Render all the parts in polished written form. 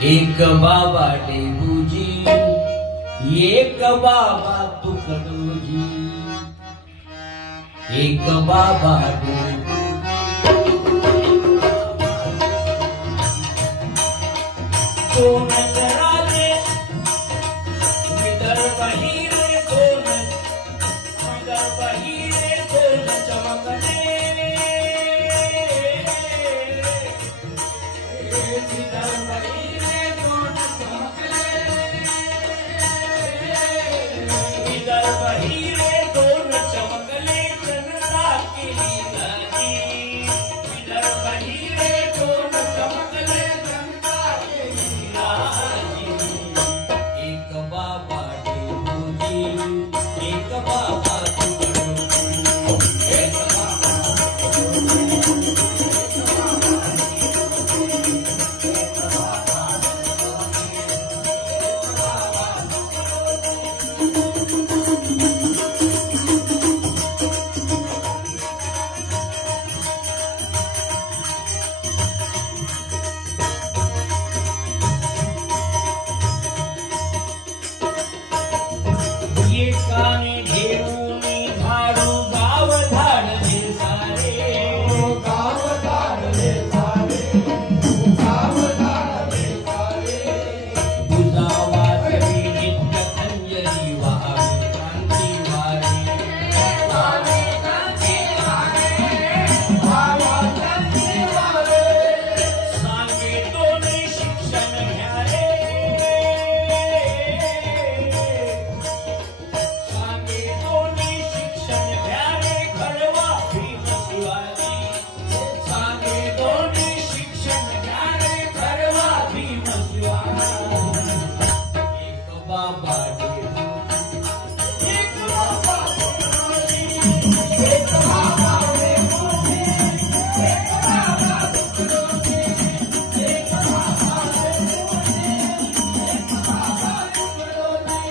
एक बाबा डेबूजी, एक बाबा तुकडोजी, एक बाबा दोन राजे विदर्भ हिरे दोन, विदर्भ हिरे दोन चमकले, विदर्भ हिरे दोन चमकले, विदर्भ हिरे दोन चमकले, जनता केली गाजी, विदर्भ हिरे दोन चमकले, जनता केली गाजी. एक बाबा डेबूजी, एक बाबा तुकडोजी, एक एकाने घेऊनी झाडू गाव झाडले सारे, गाव झाडले सारे, गाव झाडले सारे, बुजावाजवी नित्य अंजली वाहवी क्रांती वारी, वाहवी क्रांती वारी, वाहवी क्रांती वारी. सांगे दोन्ही शिक्षण घ्या रे, सांगे दोन्ही शिक्षण घ्या रे, घडवा भीम शिवाजी, सांगे दोन्ही शिक्षण घ्या रे, घडवा भीम शिवाजी. एक बाबा डेबूजी, एक बाबा तुकडोजी, एक बाबा डेबूजी, एक बाबा तुकडोजी, एक बाबा डेबूजी, एक बाबा तुकडोजी.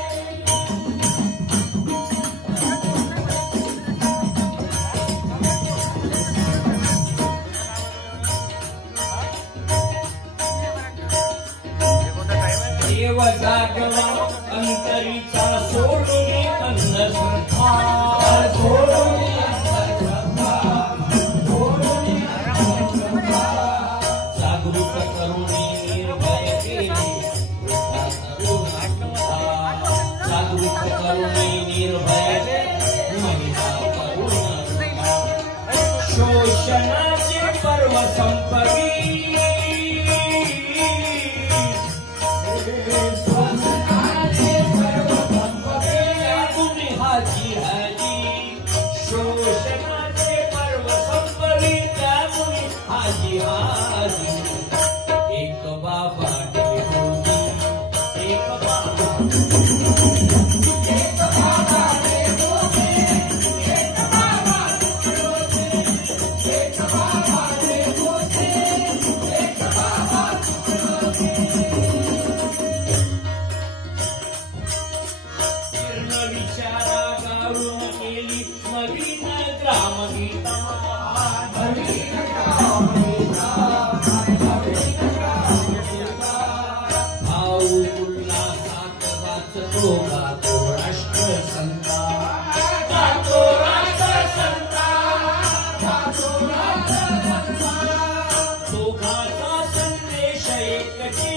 देव जागवा अंतरीचा सोडून अंधश्रद्धा, सोडून अंधश्रद्धा, सोडून अंधश्रद्धा. जागृत करुणी निर्भय केली वृद्धा तरुणांना, जागृत करुणी निर्भय महिला तरुणांना. शोषणाचे पर्व संपली, शोषणाचे पर्व संपले, त्यातून हाजी हाजी, शोषणाचे पर्व संपले, त्यातून हाजी हाजी. एक बाबा डेबूजी, एक बाबा तुकडोजी, एक बाबा डेबूजी, एक बाबा तुकडोजी, एक बाबा डेबूजी, एक बाबा तुकडोजी. पूर्ण विचारा गाऊन केली नवीन ग्रामगीता, नवीन ग्रामगीता, नवीन ग्रामगीता. भाऊ उल्हासात वाचतो गातो राष्ट्रसंता, गातो राष्ट्रसंता, गातो राष्ट्रसंता. दोघाचा संदेश एकची,